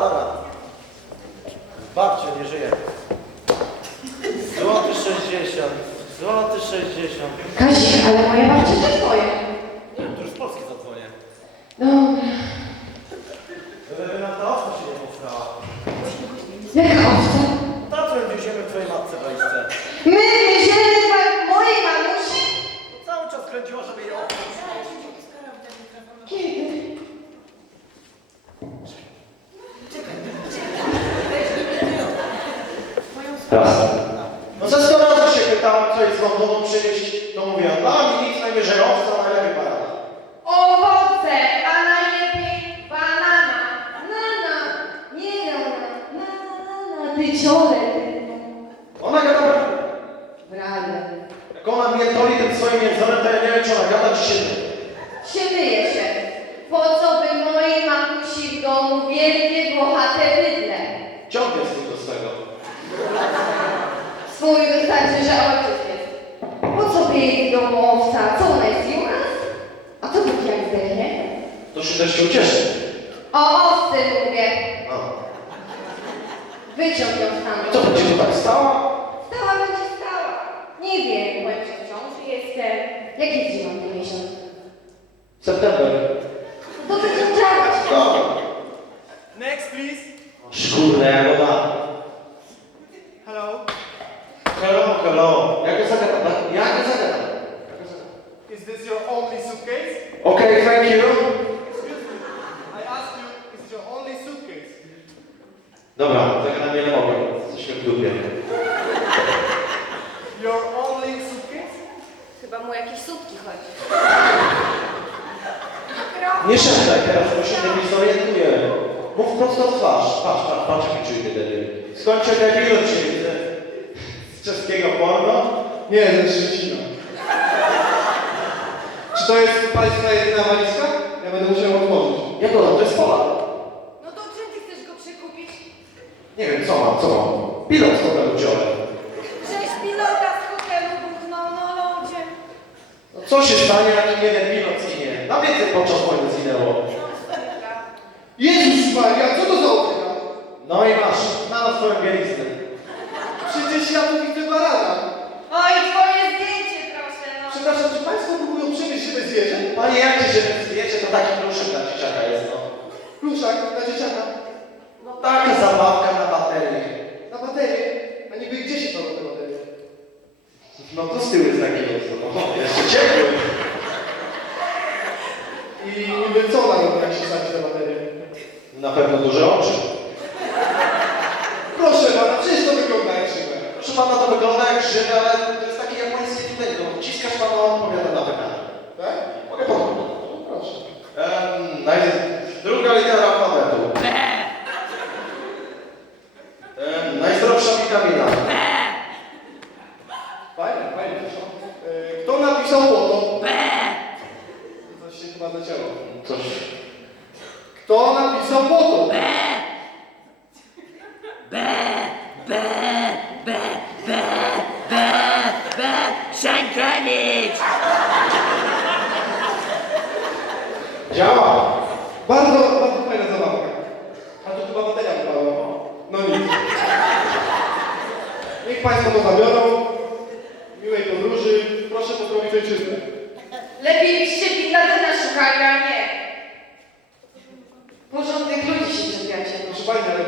dobra, dobra. Babciu, nie żyje. Złoty 60. Złoty 60. Kaś, ale moja babcia też była Raz. No ze sto razy się pytałem, co jest domu przynieść, to mówię, no mi nic najwyżej owca, najlepiej barana. Owoce, a najlepiej banana. Nana, nie no, na, na, na, ty ciole, ty. Ona gada prawdę. Brawo. Jak ona mnie toli tym swoim jęzorem, to ja nie wiem, czy ona gada, czy się nie. Się myje się. Po co by mojej mamusi w domu wielkie, włochate bydle? Ciągnie z tego z tego. Swój wystarczy, że ojciec jest. Po co by jej w domu owca? Co ona jest u nas? A co by jak zdechnie? To się też się ucieszy. O owcy mówię. No. Wyciąg ją I stamtąd. co, będzie tu tak stała? Stała będzie stała. Nie wiem, bo jeszcze w ciąży jestem. Jak jest dziewiąty miesiąc? September. To będzie działać. Dobra. Next, please. Szkurne jagoda. Hello. Hello, hello. Jak go zagadam? tak? Jak go zagadam? Is this your only Okej, thank you. Excuse me. I asked you, is it your only suitcase? Dobra, zagadam nie mogę. Jesteśmy w dupie. Your only suitcase? Chyba mu jakieś sutki chodzi. Nie szeptaj teraz, bo się nie zorientuję. Mów prosto w twarz. Patrz, patrz, patrz, jaki czujny debil. Skończę debilu cię widzę. Z czeskiego porno? Nie, ze Szczecina. To jest Państwa jedyna walizka? Ja będę musiał otworzyć. Jak to, to jest Polak. No to czym ty chcesz go przekupić? Nie wiem, co mam, co mam. Pilot z hotelu wziąłem. Żeś pilota z hotelu buchnął na lodzie. No co się stanie, jak jeden pilot zginie? Na więcej podczas wojny zginęło. Jezus Maria, co to za opera? No i masz, znalazł swoją bieliznę. Przecież ja tu widzę barana. Panie, jak ty się wiecie, to taki pluszyk dla dzieciaka jest, no. Pluszak dla dzieciaka. No taka zabawka na baterię. Na baterię. A niby gdzie się chowa te baterie? No to z tyłu jest taki luz, no. Jeszcze ciepły. I niby co na robi, jak się sadzi na baterię? Na pewno duże oczy. Proszę Pana, przecież to wygląda jak szybę. Proszę pana, to wygląda jak żywe, ale to jest takie japońskie tutaj, no. Wciskasz pana, odpowiada na pytanie. Tak? Mogę pomóc. No proszę. Um, naj... Druga litera alfabetu. Um, najzdrowsza witamina. Fajnie, fajnie. E, Kto napisał po to? Się chyba zacięło. Coś. Państwo to zabiorą. Miłej podróży. Proszę pozdrowić ojczyznę. Lepiej się Biladyna szukali, a nie. Porządnych ludzi się czepiacie. Proszę Pani, ale